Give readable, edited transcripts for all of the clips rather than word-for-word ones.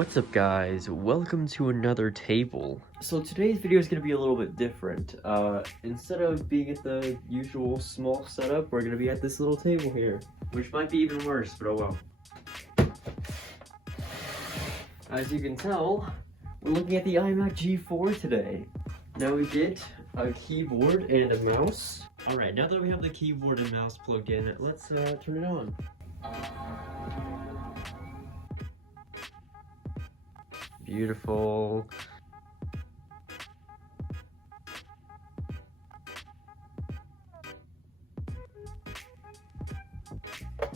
What's up guys, welcome to another table. So today's video is going to be a little bit different. Instead of being at the usual small setup, we're going to be at this little table here. Which might be even worse, but oh well. As you can tell, we're looking at the iMac G4 today. Now we get a keyboard and a mouse. Alright, now that we have the keyboard and mouse plugged in, let's turn it on. Beautiful.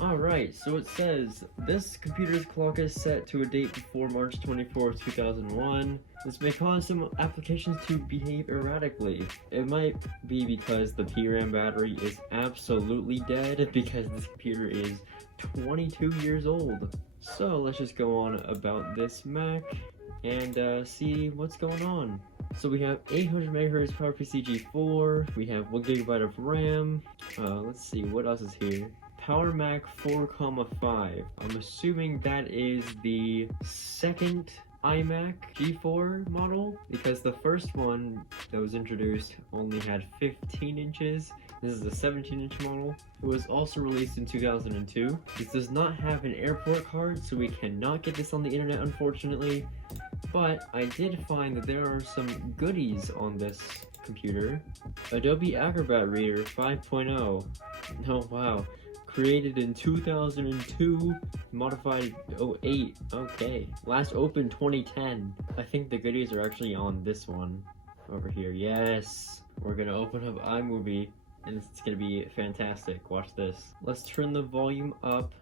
Alright, so it says, this computer's clock is set to a date before March 24th, 2001. This may cause some applications to behave erratically. It might be because the PRAM battery is absolutely dead because this computer is 22 years old. So let's just go on about this Mac and see what's going on. So we have 800 MHz PowerPC G4, we have 1GB of RAM, let's see what else is here. PowerMac 4,5. I'm assuming that is the second iMac G4 model, because the first one that was introduced only had 15 inches. This is a 17-inch model. It was also released in 2002. This does not have an airport card, so we cannot get this on the internet, unfortunately. But I did find that there are some goodies on this computer. Adobe Acrobat Reader 5.0. Oh wow. Created in 2002, modified 08. Okay. Last opened 2010. I think the goodies are actually on this one over here. Yes. We're gonna open up iMovie and it's gonna be fantastic. Watch this. Let's turn the volume up.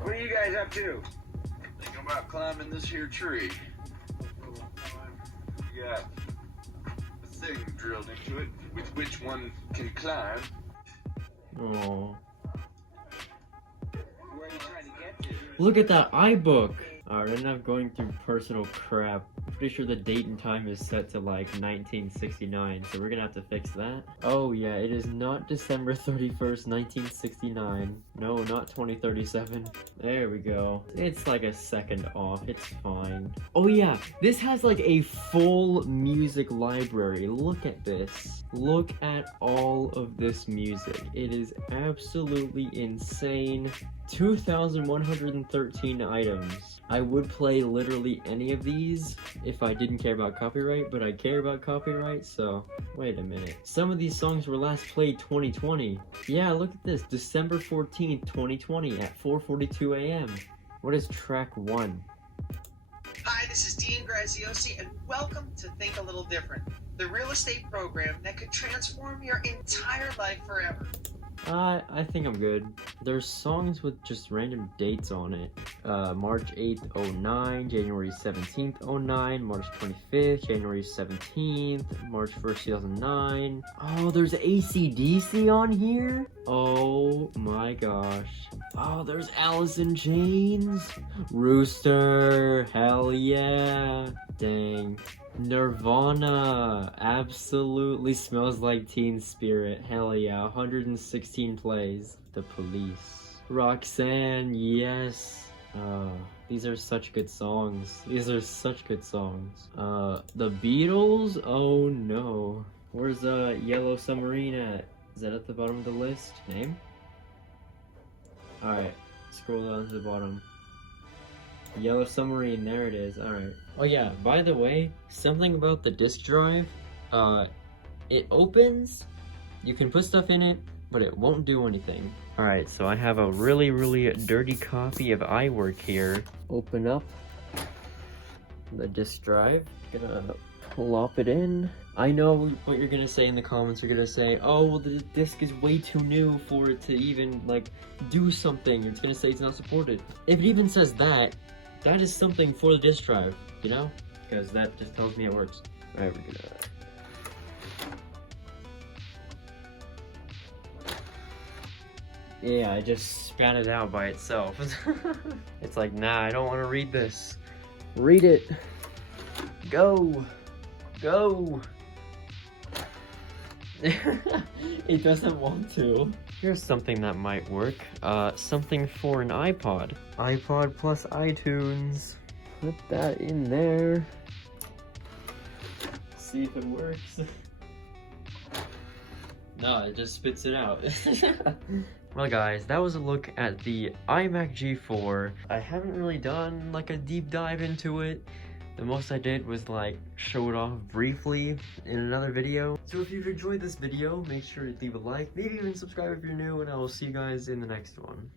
What are you guys up to? Thinking about climbing this here tree. You got a thing drilled into it with which one can climb. Oh. Where are you trying to get to? Look at that iBook! Alright, I'm not going through personal crap. Pretty sure the date and time is set to like 1969, so we're gonna have to fix that. Oh yeah, it is not December 31st, 1969. No, not 2037. There we go. It's like a second off, it's fine. Oh yeah, this has like a full music library. Look at this. Look at all of this music. It is absolutely insane. 2,113 items. I would play literally any of these if I didn't care about copyright, but I care about copyright, so wait a minute. Some of these songs were last played 2020. Yeah, look at this, December 14th, 2020 at 4:42 a.m. What is track 1? Hi, this is Dean Graziosi, and welcome to Think a Little Different, the real estate program that could transform your entire life forever. I think I'm good. There's songs with just random dates on it. March 8th, 09, January 17th, 09, March 25th, January 17th, March 1st, 2009. Oh, there's AC/DC on here? Oh my gosh. Oh, there's Alice in Chains. Rooster, hell yeah. Dang. Nirvana, absolutely Smells Like Teen Spirit, hell yeah, 116 plays. The Police. Roxanne, yes. These are such good songs. These are such good songs. The Beatles? Oh no. Where's Yellow Submarine at? Is that at the bottom of the list? Name? Alright, scroll down to the bottom. Yellow Submarine, there it is, alright. Oh yeah, by the way, something about the disk drive, it opens, you can put stuff in it, but it won't do anything. Alright, so I have a really dirty copy of iWork here. Open up the disk drive, gonna plop it in. I know what you're gonna say in the comments. You're gonna say, oh, well, the disk is way too new for it to even, like, do something. It's gonna say it's not supported. If it even says that, that is something for the disk drive, you know? Because that just tells me it works. Alright, we're gonna... Yeah, I just spat it out by itself. It's like, nah, I don't want to read this. Read it. Go. Go. It doesn't want to. Here's something that might work. Something for an iPod. iPod plus iTunes. Put that in there. See if it works. No, it just spits it out. Well guys, that was a look at the iMac G4. I haven't really done like a deep dive into it. The most I did was like show it off briefly in another video. So if you've enjoyed this video, make sure to leave a like, maybe even subscribe if you're new, and I will see you guys in the next one.